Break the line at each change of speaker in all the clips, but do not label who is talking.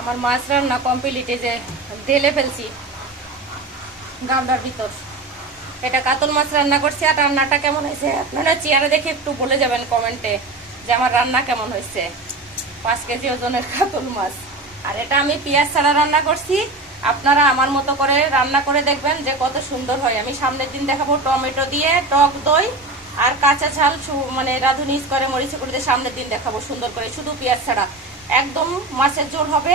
আমার মাছ রান্না কমপ্লিটে যে ঢেলে ফেলছি, গামলার ভিতর। এটা কাতল মাছ রান্না করছি, আর রান্নাটা কেমন হয়েছে? আপনারা চেয়ারে দেখে একটু বলে যাবেন কমেন্টে যে আমার রান্না কেমন হয়েছে। পাঁচ কেজি ওজনের কাতল মাছ। আর এটা আমি পেঁয়াজ ছাড়া রান্না করছি। আপনারা আমার মতো করে রান্না করে দেখবেন যে কত সুন্দর হয়। আমি সামনের দিন দেখাবো টমেটো দিয়ে, টক দই, আর কাঁচা ঝাল মানে রাঁধুনি করে মরিচে করে সামনের দিন দেখাবো সুন্দর করে। শুধু পেঁয়াজ ছাড়া। একদম মাছের ঝোল হবে,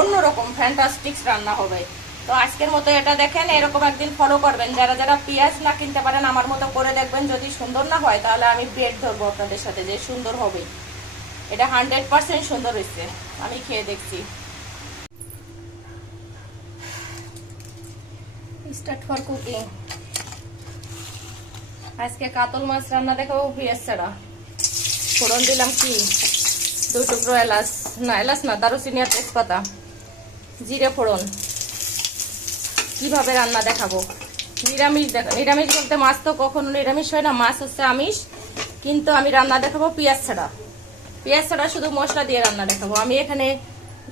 অন্যরকম ফ্যান্টাস্টিক্স রান্না হবে। তো আজকের মতো এটা দেখেন, এরকম একদিন ফলো করবেন। যারা যারা পেঁয়াজ না কিনতে পারেন, আমার মতো করে দেখবেন, যদি সুন্দর না হয়, তাহলে আমি বেড ধরবো আপনাদের সাথে যে সুন্দর হবে। এটা হান্ড্রেড পার্সেন্ট সুন্দর হয়েছে, আমি খেয়ে দেখছি। স্টার্ট ফর কুকিং আজকে কাতল মাছ রান্না দেখাবো পেঁয়াজ ছাড়া। ফোড়ন দিলাম কি? দুই টুকরো এলাচ, না এলাচ না, দারুচিনি আর তেজপাতা। জিরে ফোড়ন। কীভাবে রান্না দেখাবো? নিরামিষ দেখা, নিরামিষ বলতে মাছ তো কখনো নিরামিষ হয় না, মাছ হচ্ছে আমিষ। কিন্তু আমি রান্না দেখাবো পেঁয়াজ ছাড়া। পেঁয়াজ ছাড়া শুধু মশলা দিয়ে রান্না দেখাবো। আমি এখানে,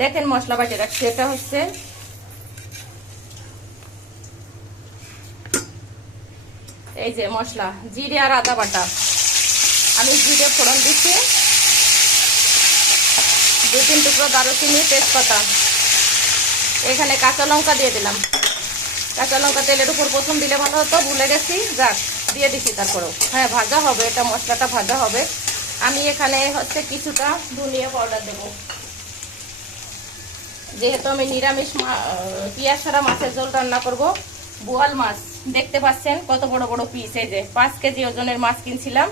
দেখেন মশলা বাটি রাখছি, এটা হচ্ছে এই যে মশলা, জিরে আর আদা বাটা। আমি জিরে ফোড়ন দিচ্ছি। দু তিন টুকরো দারুচিনি, তেজপাতা। এখানে কাঁচা লঙ্কা দিয়ে দিলাম। কাঁচা লঙ্কা তেলের উপর প্রথম দিলে ভালো হতো, ভুলে গেছি। যাক, দিয়ে দিছি তারপরেও। হ্যাঁ ভাজা হবে, এটা মশলাটা ভাজা হবে। আমি এখানে হচ্ছে কিছুটা ধনিয়া পাউডার দেবো। যেহেতু আমি নিরামিষ পেঁয়াজ ছাড়া মাছের ঝোল রান্না করব, বোয়াল মাছ। দেখতে পাচ্ছেন কত বড় বড় পিস এই যে পাঁচ কেজি ওজনের মাছ কিনছিলাম।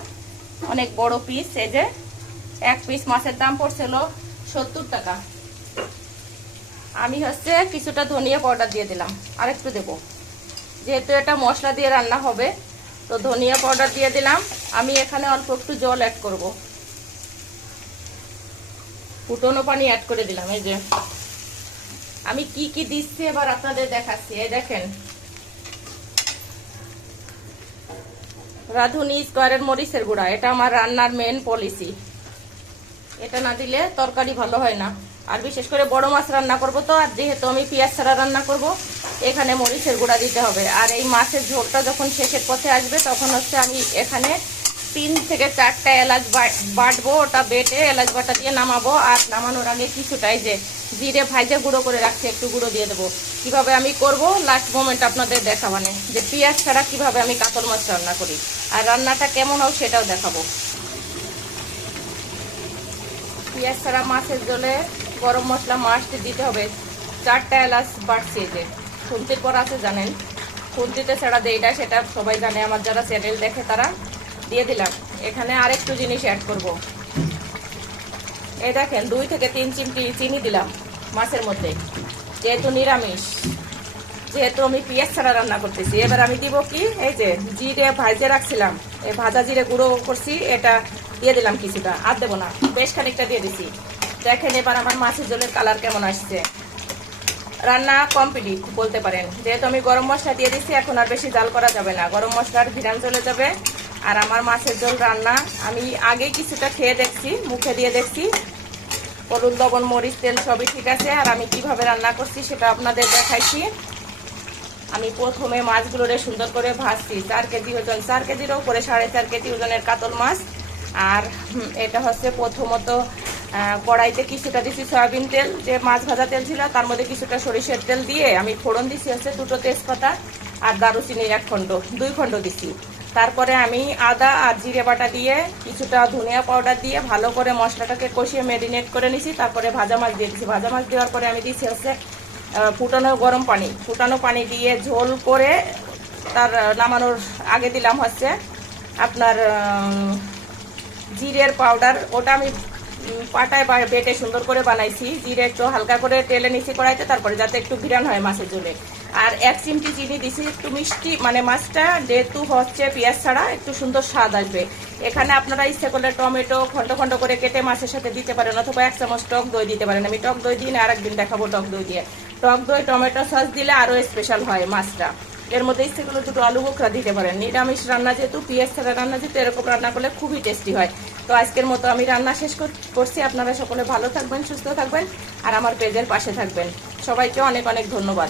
অনেক বড় পিস এই যে এক পিস মাছের দাম পড়ছিল সত্তর টাকা। আমি হচ্ছে কিছুটা ধনিয়া পাউডার দিয়ে দিলাম। আরেকটু দেব। যেহেতু এটা মশলা দিয়ে রান্না হবে, তো ধনিয়া পাউডার দিয়ে দিলাম। আমি এখানে অল্প একটু জল অ্যাড করব। ফুটনো পানি অ্যাড করে দিলাম, এই যে। আমি কি কি দিচ্ছি এবার আপনাদের দেখাচ্ছি। এই দেখেন। রাঁধুনি, স্কোয়ারের মরিচের গুঁড়া। এটা আমার রান্নার মেন পলিসি এটা না দিলে তরকারি ভালো হয় না। আর বিশেষ করে বড় মাছ রান্না করব তো, আর যেহেতু আমি পেঁয়াজ ছাড়া রান্না করব, এখানে মরিচের গুঁড়া দিতে হবে। আর এই মাছের ঝোলটা যখন শেষের পথে আসবে, তখন হচ্ছে আমি এখানে তিন থেকে চারটা এলাচ বাটবো, ওটা বেটে এলাচ বাটা দিয়ে নামাবো। আর নামানোর আগে কিছুটাই যে জিরে ভাইজে গুঁড়ো করে রাখছি, একটু গুঁড়ো দিয়ে দেবো। কীভাবে আমি করব? লাস্ট মোমেন্ট আপনাদের দেখাবানে। যে পেঁয়াজ ছাড়া কীভাবে আমি কাতল মাছ রান্না করি। আর রান্নাটা কেমন হোক সেটাও দেখাবো। পেঁয়াজ ছাড়া মাছের জলে গরম মশলা মাছটি দিতে হবে। চারটা এলাচ বাড়ছে যে। খুন্তির পর আছে জানেন। খুন্তিতে ছাড়া দেইটা সেটা সবাই জানে। আমার যারা চ্যানেল দেখে তারা দিয়ে দিলাম। এখানে আরেকটু জিনিস অ্যাড করব। এই দেখেন, দুই থেকে তিন চিমটি চিনি দিলাম মাছের মধ্যে। যেহেতু নিরামিষ, যেহেতু আমি পেঁয়াজ ছাড়া রান্না করতেছি, এবার আমি দিব কি? এই যে জিরে ভাজে রাখছিলাম। এই ভাজা জিরে গুঁড়ো করছি, এটা দিয়ে দিলাম কিছুটা, আর দেবো না। বেশ খানিকটা দিয়ে দিছি। দেখেন এবার আমার মাছের ঝোলের কালার কেমন আসছে। রান্না কমপ্লিট বলতে পারেন। যেহেতু আমি গরম মশলা দিয়ে দিচ্ছি এখন আর বেশি জাল করা যাবে না। গরম মশলার ভিরান চলে যাবে। আর আমার মাছের ঝোল রান্না, আমি আগেই কিছুটা খেয়ে দেখছি, মুখে দিয়ে দেখছি। হলুদ, লবণ, মরিচ, তেল সবই ঠিক আছে। আর আমি কীভাবে রান্না করছি সেটা আপনাদের দেখাইছি। আমি প্রথমে মাছগুলোরে সুন্দর করে ভাজছি। চার কেজি ওজন, চার কেজির উপরে সাড়ে চার কেজি ওজনের কাতল মাছ। আর এটা হচ্ছে প্রথমত কড়াইতে কিছুটা দিচ্ছি সয়াবিন তেল, যে মাছ ভাজা তেল ছিল, তার মধ্যে কিছুটা সরিষার তেল দিয়ে আমি ফোড়ন দিছি হচ্ছে দুটো তেজপাতা আর দারুচিনির এক খণ্ড, দুই খণ্ড দিচ্ছি তারপরে আমি আদা আর জিরে বাটা দিয়ে কিছুটা ধনিয়া পাউডার দিয়ে ভালো করে মশলাটাকে কষিয়ে মেরিনেট করে নিছি। তারপরে ভাজা মাছ দিয়ে দিচ্ছি ভাজা মাছ দেওয়ার পরে আমি দিচ্ছি হচ্ছে ফুটানো গরম পানি। ফুটানো পানি দিয়ে ঝোল করে তার নামানোর আগে দিলাম হচ্ছে আপনার জিরের পাউডার ওটা আমি পাটায় বেটে সুন্দর করে বানাইছি। জিরে একটু হালকা করে তেলে নিচে কড়াইতে, তারপরে যাতে একটু ভিরান হয় মাছের ঝোলে। আর এক চিমটি চিনি দিছি, একটু মিষ্টি মানে মাছটা যেহেতু হচ্ছে পেঁয়াজ ছাড়া, একটু সুন্দর স্বাদ আসবে। এখানে আপনারা ইচ্ছে করলে টমেটো, খন্ড খন্ড করে কেটে মাছের সাথে দিতে পারেন, অথবা এক চামচ টক দই দিতে পারেন। আমি টক দই দিই না, আরেকদিন দেখাবো টক দই দিয়ে। টক দই, টমেটো সস দিলে আরও স্পেশাল হয় মাছটা। এর মধ্যে ইচ্ছে করলে দুটো আলু বোখরা দিতে পারেন। নিরামিষ রান্না যেহেতু, পেঁয়াজ ছাড়া রান্না যেহেতু, এরকম রান্না করলে খুবই টেস্টি হয়। তো আজকের মতো আমি রান্না শেষ কর- করছি। আপনারা সকলে ভালো থাকবেন, সুস্থ থাকবেন, আর আমার পেজের পাশে থাকবেন। সবাইকে অনেক অনেক ধন্যবাদ।